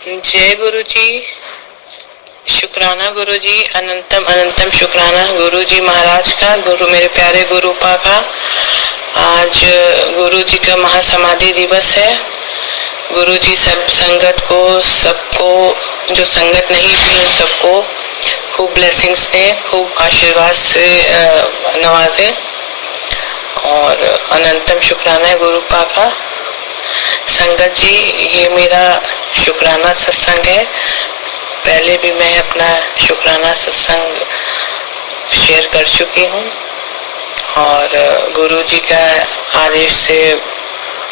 जय गुरु जी। शुक्राना गुरु जी, अनंतम अनंतम शुक्राना गुरु जी महाराज का, गुरु मेरे प्यारे गुरुपा का। आज गुरु जी का महासमाधि दिवस है। गुरु जी सब संगत को, सबको जो संगत नहीं थी उन सबको खूब ब्लेसिंग्स दें, खूब आशीर्वाद से नवाजे। और अनंतम शुक्राना है गुरुपा का। संगत जी, ये मेरा शुक्राना सत्संग है। पहले भी मैं अपना शुक्राना सत्संग शेयर कर चुकी हूँ और गुरु जी का आदेश से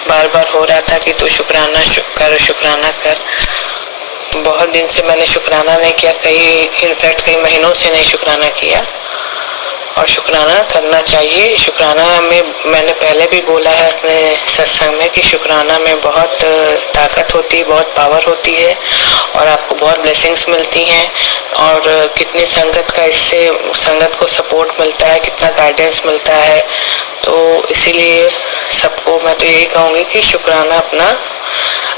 बार बार हो रहा था कि तू शुक्राना कर। बहुत दिन से मैंने शुक्राना नहीं किया, कई महीनों से नहीं शुक्राना किया और शुक्राना करना चाहिए। शुक्राना में मैंने पहले भी बोला है अपने सत्संग में कि शुक्राना में बहुत ताकत होती है, बहुत पावर होती है और आपको बहुत ब्लेसिंग्स मिलती हैं और कितनी संगत का इससे संगत को सपोर्ट मिलता है, कितना गाइडेंस मिलता है। तो इसीलिए सबको मैं तो यही कहूँगी कि शुक्राना अपना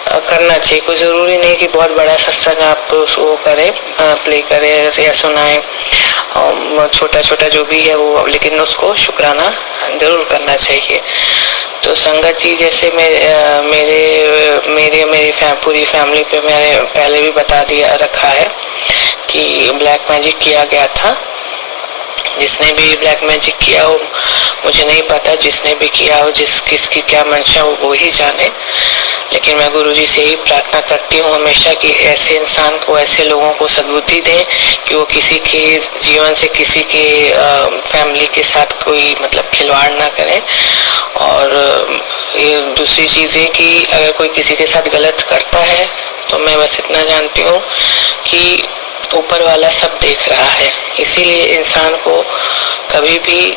करना चाहिए। कोई ज़रूरी नहीं कि बहुत बड़ा सत्संग आप वो करें, प्ले करें या सुनाएं, छोटा छोटा जो भी है वो, लेकिन उसको शुक्राना जरूर करना चाहिए। तो संगत जी, जैसे मेरी पूरी फैमिली पे मैंने पहले भी बता दिया रखा है कि ब्लैक मैजिक किया गया था। जिसने भी ब्लैक मैजिक किया हो, मुझे नहीं पता, जिसने भी किया हो, किसकी क्या मंशा हो वो ही जाने। लेकिन मैं गुरुजी से ही प्रार्थना करती हूँ हमेशा कि ऐसे इंसान को, ऐसे लोगों को सद्बुद्धि दें कि वो किसी के जीवन से, किसी के फैमिली के साथ कोई मतलब खिलवाड़ ना करें। और ये दूसरी चीज़ है कि अगर कोई किसी के साथ गलत करता है तो मैं बस इतना जानती हूँ कि ऊपर वाला सब देख रहा है। इसीलिए इंसान को कभी भी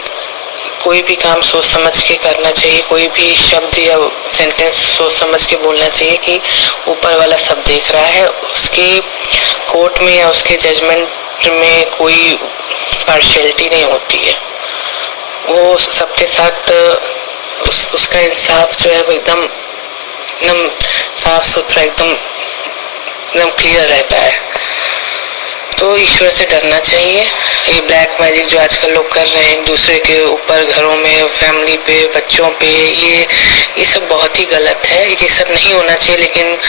कोई भी काम सोच समझ के करना चाहिए, कोई भी शब्द या सेंटेंस सोच समझ के बोलना चाहिए कि ऊपर वाला सब देख रहा है। उसके कोर्ट में या उसके जजमेंट में कोई पार्शियलिटी नहीं होती है। वो सबके साथ उसका इंसाफ जो है वो एकदम साफ सुथरा, एकदम क्लियर रहता है। तो ईश्वर से डरना चाहिए। ये ब्लैक मैजिक जो आजकल लोग कर रहे हैं एक दूसरे के ऊपर, घरों में, फैमिली पे, बच्चों पे, ये सब बहुत ही गलत है। ये सब नहीं होना चाहिए। लेकिन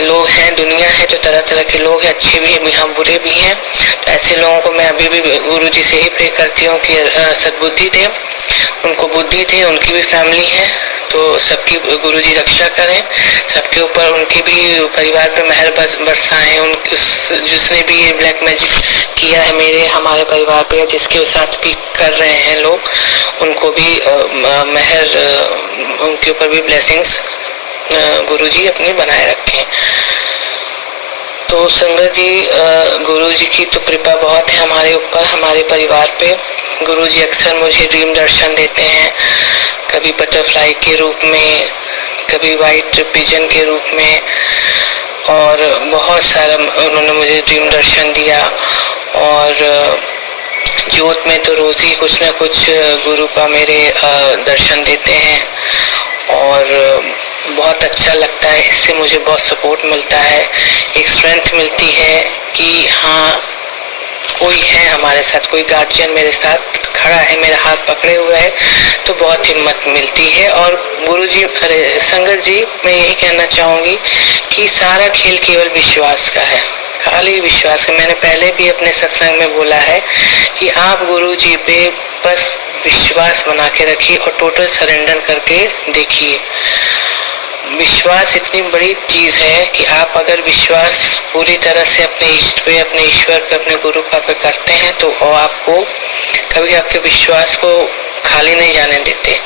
लोग हैं, दुनिया है, जो तरह तरह के लोग हैं, अच्छे भी हैं, यहाँ बुरे भी हैं। तो ऐसे लोगों को मैं अभी भी गुरु जी से ही प्रे करती हूँ कि सद्बुद्धि दें, उनको बुद्धि दें। उनकी भी फैमिली है तो सबकी गुरु जी रक्षा करें, सबके ऊपर उनके भी परिवार पे मेहर बरसाएं। जिसने भी ये ब्लैक मैजिक किया है हमारे परिवार पे, या जिसके साथ भी कर रहे हैं लोग, उनको भी मेहर, उनके ऊपर भी ब्लेसिंग्स गुरु जी अपनी बनाए रखें। तो संगत जी, गुरु जी की तो कृपा बहुत है हमारे ऊपर, हमारे परिवार पे। गुरु जी अक्सर मुझे ड्रीम दर्शन देते हैं, कभी बटरफ्लाई के रूप में, कभी वाइट पिजन के रूप में, और बहुत सारा उन्होंने मुझे ड्रीम दर्शन दिया। और ज्योत में तो रोज ही कुछ ना कुछ गुरु का मेरे दर्शन देते हैं और बहुत अच्छा लगता है। इससे मुझे बहुत सपोर्ट मिलता है, एक स्ट्रेंथ मिलती है कि हाँ, कोई है हमारे साथ, कोई गार्जियन मेरे साथ खड़ा है, मेरा हाथ पकड़े हुए है, तो बहुत हिम्मत मिलती है। और गुरुजी, अरे संगत जी, मैं यही कहना चाहूंगी कि सारा खेल केवल विश्वास का है, खाली विश्वास का। मैंने पहले भी अपने सत्संग में बोला है कि आप गुरुजी पे बस विश्वास बना के रखिए और टोटल सरेंडर करके देखिए। विश्वास इतनी बड़ी चीज है कि आप अगर विश्वास पूरी तरह से अपने इष्ट पे, अपने ईश्वर पे, अपने गुरु पे करते हैं तो आपको कभी आपके विश्वास को खाली नहीं जाने देते।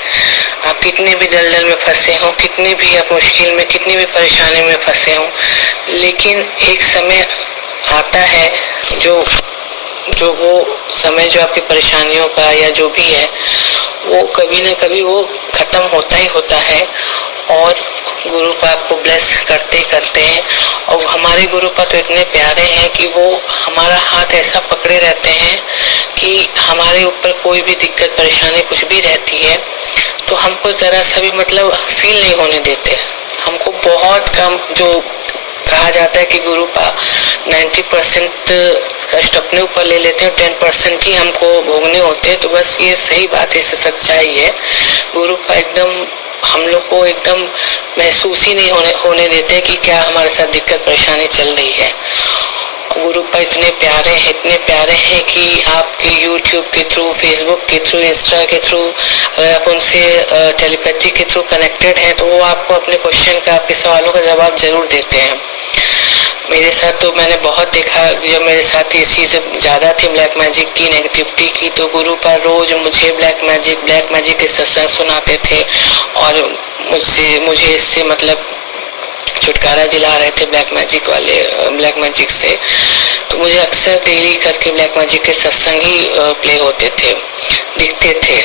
आप कितने भी दलदल में फंसे हों, कितनी भी आप मुश्किल में, कितनी भी परेशानी में फंसे हों, लेकिन एक समय आता है जो वो समय जो आपकी परेशानियों का या जो भी है वो कभी न कभी वो खत्म होता ही होता है। और गुरु पाप को ब्लेस करते करते हैं। और हमारे गुरु पाप तो इतने प्यारे हैं कि वो हमारा हाथ ऐसा पकड़े रहते हैं कि हमारे ऊपर कोई भी दिक्कत परेशानी कुछ भी रहती है तो हमको जरा सा भी मतलब फील नहीं होने देते। हमको बहुत कम जो कहा जाता है कि गुरु 90% कष्ट अपने ऊपर ले लेते हैं, 10% ही हमको भोगने होते हैं। तो बस ये सही बात है, इससे सच्चाई है। गुरु एकदम हम लोग को एकदम महसूस ही नहीं होने देते कि क्या हमारे साथ दिक्कत परेशानी चल रही है। गुरु इतने प्यारे हैं कि आपके YouTube के थ्रू, फेसबुक के थ्रू, इंस्टा के थ्रू अगर आप उनसे टेलीपैथी के थ्रू कनेक्टेड हैं तो वो आपको अपने क्वेश्चन का, आपके सवालों का जवाब जरूर देते हैं। मेरे साथ तो मैंने बहुत देखा, जब मेरे साथ ये चीज़ ज़्यादा थी ब्लैक मैजिक की, नेगेटिविटी की, तो गुरु पर रोज मुझे ब्लैक मैजिक के सत्संग सुनाते थे और मुझे इससे मतलब छुटकारा दिला रहे थे ब्लैक मैजिक से। तो मुझे अक्सर डेली करके ब्लैक मैजिक के सत्संग ही प्ले होते थे, दिखते थे।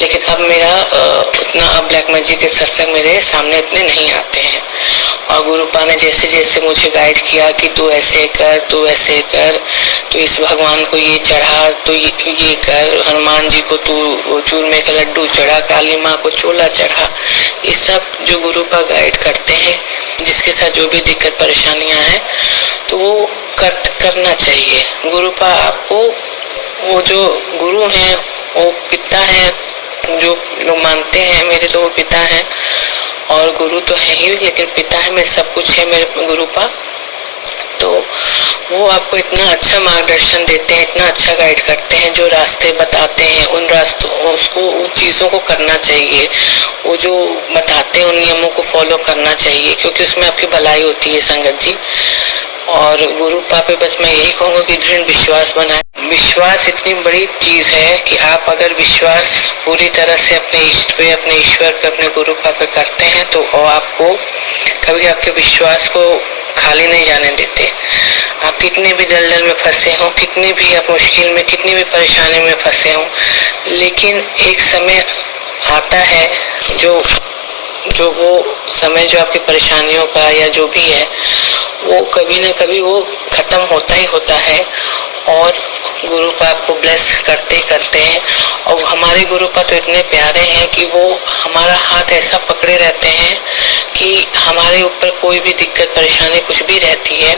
लेकिन अब मेरा उतना अब ब्लैक मैजिक के सत्संग मेरे सामने इतने नहीं आते हैं। और गुरुपा ने जैसे जैसे मुझे गाइड किया कि तू ऐसे कर, तू वैसे कर, तो इस भगवान को ये चढ़ा, तो ये कर, हनुमान जी को तू चूरमे का लड्डू चढ़ा, काली माँ को चोला चढ़ा, ये सब जो गुरुपा गाइड करते हैं, जिसके साथ जो भी दिक्कत परेशानियां हैं, तो वो करना चाहिए। गुरुपा आपको, वो जो गुरु हैं वो पिता हैं, जो लोग मानते हैं मेरे, तो वो पिता हैं। और गुरु तो है ही, लेकिन पिता है, मेरे सब कुछ है मेरे गुरुपा। तो वो आपको इतना अच्छा मार्गदर्शन देते हैं, इतना अच्छा गाइड करते हैं, जो रास्ते बताते हैं उन रास्तों, उसको उन चीज़ों को करना चाहिए। वो जो बताते हैं उन नियमों को फॉलो करना चाहिए, क्योंकि उसमें आपकी भलाई होती है संगत जी। और गुरुपा पे बस मैं यही कहूँगा कि दृढ़ विश्वास बनाए। विश्वास इतनी बड़ी चीज है कि आप अगर विश्वास पूरी तरह से अपने इष्ट पे, अपने ईश्वर पे, अपने गुरुपा पे करते हैं तो आपको कभी आपके विश्वास को खाली नहीं जाने देते। आप कितने भी दलदल में फंसे हो, कितनी भी आप मुश्किल में, कितनी भी परेशानी में फंसे हो, लेकिन एक समय आता है जो वो समय जो आपकी परेशानियों का या जो भी है, वो कभी न कभी वो खत्म होता ही होता है। और गुरुपा आपको ब्लेस करते हैं। और हमारे गुरुपा तो इतने प्यारे हैं कि वो हमारा हाथ ऐसा पकड़े रहते हैं कि हमारे ऊपर कोई भी दिक्कत परेशानी कुछ भी रहती है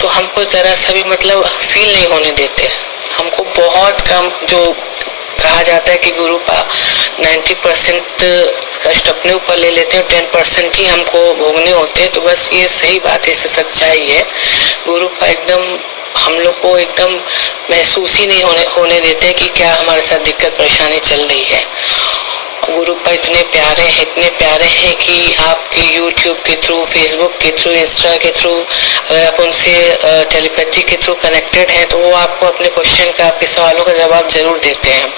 तो हमको जरा सा भी मतलब फील नहीं होने देते। हमको बहुत कम, जो कहा जाता है कि गुरुपा 90% कष्ट अपने ऊपर ले लेते हैं, 10% ही हमको भोगने होते हैं। तो बस ये सही बात है, इससे सच्चाई है। गुरुपा एकदम हम लोग को एकदम महसूस ही नहीं होने देते कि क्या हमारे साथ दिक्कत परेशानी चल रही है। गुरुपा इतने प्यारे हैं कि आपके YouTube के थ्रू, फेसबुक के थ्रू, इंस्टा के थ्रू अगर आप उनसे टेलीपैथी के थ्रू कनेक्टेड हैं तो वो आपको अपने क्वेश्चन का, आपके सवालों का जवाब जरूर देते हैं।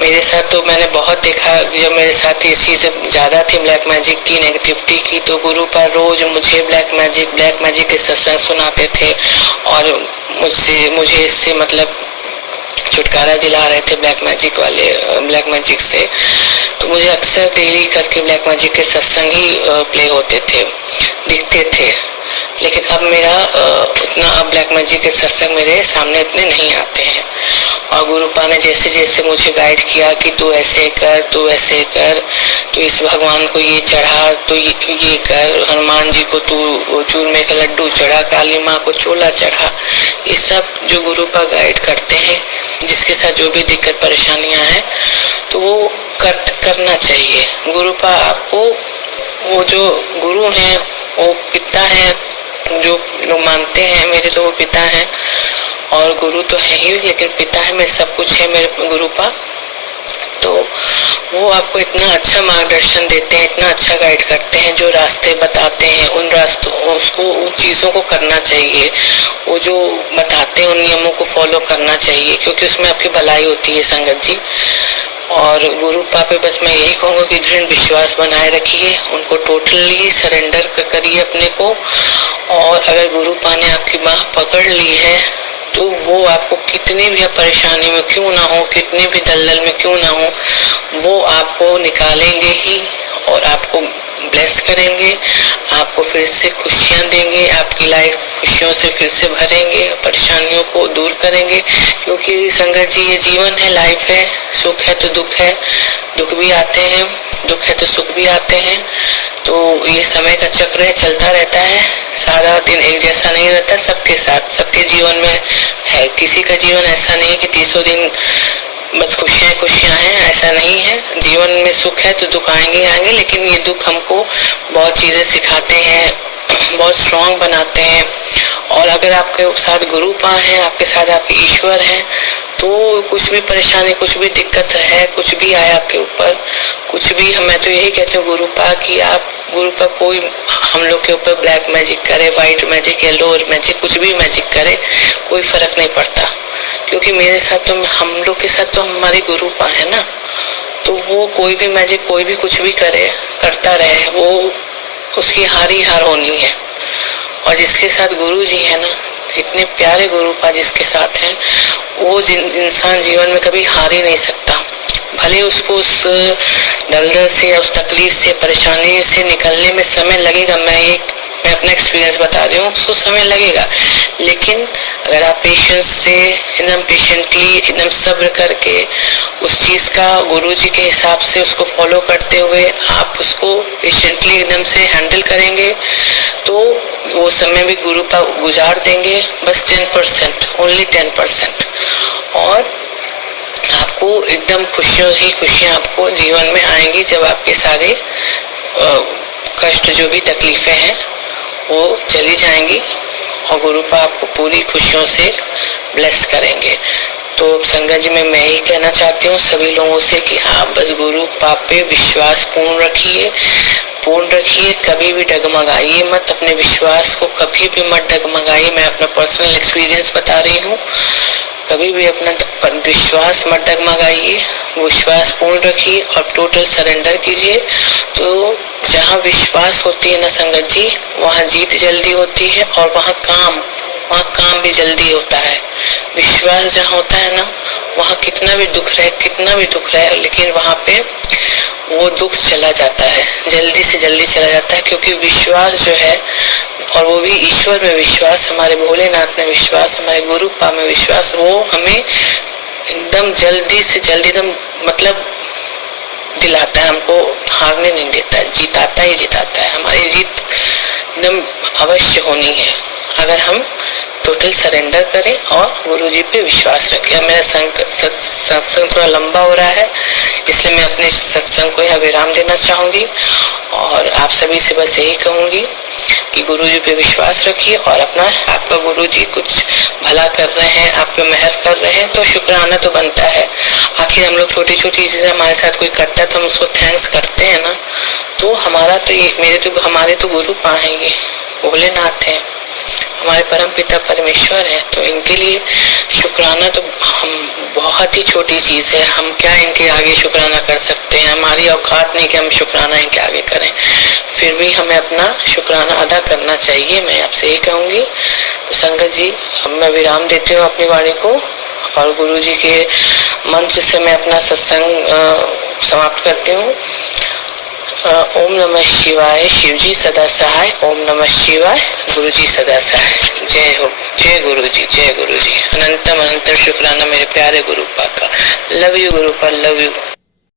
मेरे साथ तो मैंने बहुत देखा, जब मेरे साथ ये चीज़ ज़्यादा थी ब्लैक मैजिक की, नेगेटिविटी की, तो गुरुपा रोज मुझे ब्लैक मैजिक के सत्संग सुनाते थे और मुझे इससे मतलब छुटकारा दिला रहे थे ब्लैक मैजिक से। तो मुझे अक्सर डेली करके ब्लैक मैजिक के सत्संग ही प्ले होते थे, दिखते थे। लेकिन अब मेरा उतना अब ब्लैक मैजिक के सत्संग मेरे सामने इतने नहीं आते हैं। और गुरुपा ने जैसे जैसे मुझे गाइड किया कि तू ऐसे कर, तू वैसे कर, तो इस भगवान को ये चढ़ा, तो ये कर, हनुमान जी को तू चूरमे का लड्डू चढ़ा, काली माँ को चोला चढ़ा, ये सब जो गुरुपा गाइड करते हैं, जिसके साथ जो भी दिक्कत परेशानियां हैं, तो वो करना चाहिए। गुरुपा आपको, वो जो गुरु हैं वो पिता हैं, जो लोग मानते हैं मेरे, तो वो पिता हैं। और गुरु तो है ही, लेकिन पिता है, मेरे सब कुछ है मेरे गुरुपा। तो वो आपको इतना अच्छा मार्गदर्शन देते हैं, इतना अच्छा गाइड करते हैं, जो रास्ते बताते हैं उन रास्तों, उसको उन चीज़ों को करना चाहिए। वो जो बताते हैं उन नियमों को फॉलो करना चाहिए, क्योंकि उसमें आपकी भलाई होती है संगत जी। और गुरुपा पे बस मैं यही कहूँगा कि दृढ़ विश्वास बनाए रखिए, उनको टोटली सरेंडर करिए अपने को। और अगर गुरुपा ने आपकी बाह पकड़ ली है तो वो आपको कितनी भी परेशानी में क्यों ना हो, कितने भी दलदल में क्यों ना हो, वो आपको निकालेंगे ही और आपको ब्लेस करेंगे, आपको फिर से खुशियाँ देंगे, आपकी लाइफ खुशियों से फिर से भरेंगे, परेशानियों को दूर करेंगे। क्योंकि संगत जी ये जीवन है, लाइफ है, सुख है तो दुख है, दुख भी आते हैं, दुख है तो सुख भी आते हैं। तो ये समय का चक्र है, चलता रहता है, सारा दिन एक जैसा नहीं रहता सबके साथ, सबके जीवन में है। किसी का जीवन ऐसा नहीं है कि 30 दिन बस खुशियाँ खुशियाँ हैं, ऐसा नहीं है। जीवन में सुख है तो दुख आएंगे आएंगे, लेकिन ये दुख हमको बहुत चीजें सिखाते हैं, बहुत स्ट्रांग बनाते हैं। और अगर आपके साथ गुरु पा है, आपके साथ आपके ईश्वर हैं, तो कुछ भी परेशानी, कुछ भी दिक्कत है, कुछ भी आए आपके ऊपर, कुछ भी, मैं तो यही कहती हूँ गुरु पा कि आप गुरु का कोई हम लोग के ऊपर ब्लैक मैजिक करे, व्हाइट मैजिक, येलो मैजिक, कुछ भी मैजिक करे, कोई फर्क नहीं पड़ता। क्योंकि मेरे साथ तो, हम लोग के साथ तो हमारे गुरु पा है ना, तो वो कोई भी मैजिक, कोई भी कुछ भी करे, करता रहे, वो उसकी हार ही हार होनी है। और जिसके साथ गुरु जी है ना, इतने प्यारे गुरु पा जिसके साथ हैं, वो इंसान जीवन में कभी हार ही नहीं सकता। भले उसको उस दलदल से या उस तकलीफ से, परेशानी से निकलने में समय लगेगा, मैं अपना एक्सपीरियंस बता रही हूँ, उसको समय लगेगा, लेकिन अगर आप पेशेंस से, एकदम पेशेंटली, एकदम सब्र करके उस चीज का गुरुजी के हिसाब से उसको फॉलो करते हुए आप उसको पेशेंटली एकदम से हैंडल करेंगे, तो वो समय भी गुरु पर गुजार देंगे, बस 10%, ओनली 10%। और आपको एकदम खुशियाँ ही खुशियाँ आपको जीवन में आएंगी, जब आपके सारे कष्ट, जो भी तकलीफें हैं, वो चली जाएंगी और गुरु पा आपको पूरी खुशियों से ब्लेस करेंगे। तो संगत जी मैं यही कहना चाहती हूँ सभी लोगों से कि आप बस गुरु पा पे विश्वास पूर्ण रखिए, कभी भी डगमगाइए मत, अपने विश्वास को कभी भी मत डगमगाइए। मैं अपना पर्सनल एक्सपीरियंस बता रही हूँ, कभी भी अपना विश्वास मत डगमगाइए, विश्वास पूर्ण रखिए और टोटल सरेंडर कीजिए। तो जहाँ विश्वास होती है ना संगत जी, वहाँ जीत जल्दी होती है और वहाँ काम भी जल्दी होता है। विश्वास जहाँ होता है ना, वहाँ कितना भी दुख रहे, लेकिन वहाँ पे वो दुख चला जाता है, जल्दी से जल्दी चला जाता है। क्योंकि विश्वास जो है, और वो भी ईश्वर में विश्वास, हमारे भोलेनाथ में विश्वास, हमारे गुरु पा में विश्वास, वो हमें एकदम जल्दी से जल्दी, एकदम मतलब दिलाता है, हमको हारने नहीं देता है, जिताता है। हमारी जीत एकदम अवश्य होनी है अगर हम टोटल सरेंडर करें और गुरुजी पे विश्वास रखें। मेरा सत्संग थोड़ा लंबा हो रहा है, इसलिए मैं अपने सत्संग को यहाँ विराम देना चाहूंगी और आप सभी से बस यही कहूंगी कि गुरुजी पे विश्वास रखिए और अपना, आपका गुरुजी कुछ भला कर रहे हैं, आप पे मेहर कर रहे हैं, तो शुक्राना तो बनता है। आखिर हम लोग छोटी छोटी चीजें हमारे साथ कोई करता है तो हम उसको थैंक्स करते हैं ना। तो हमारा तो ये हमारे तो गुरु पा हैं, ये भोलेनाथ हैं, हमारे परम पिता परमेश्वर है, तो इनके लिए शुक्राना तो हम बहुत ही छोटी चीज है। हम क्या इनके आगे शुक्राना कर सकते हैं, हमारी औकात नहीं कि हम शुक्राना इनके आगे करें, फिर भी हमें अपना शुक्राना अदा करना चाहिए, मैं आपसे यही कहूंगी। तो संगत जी अब मैं विराम देती हूँ अपनी वाणी को और गुरु जी के मंत्र से मैं अपना सत्संग समाप्त करती हूँ। ओम नमः शिवाय, शिव जी सदा सहाय। ओम नमः शिवाय, गुरु जी सदा सहाय। जय हो, जय गुरु जी, जय गुरु जी। अनंतम अनंतम शुक्राना मेरे प्यारे गुरु पा का। लव यू गुरु पा, लव यू।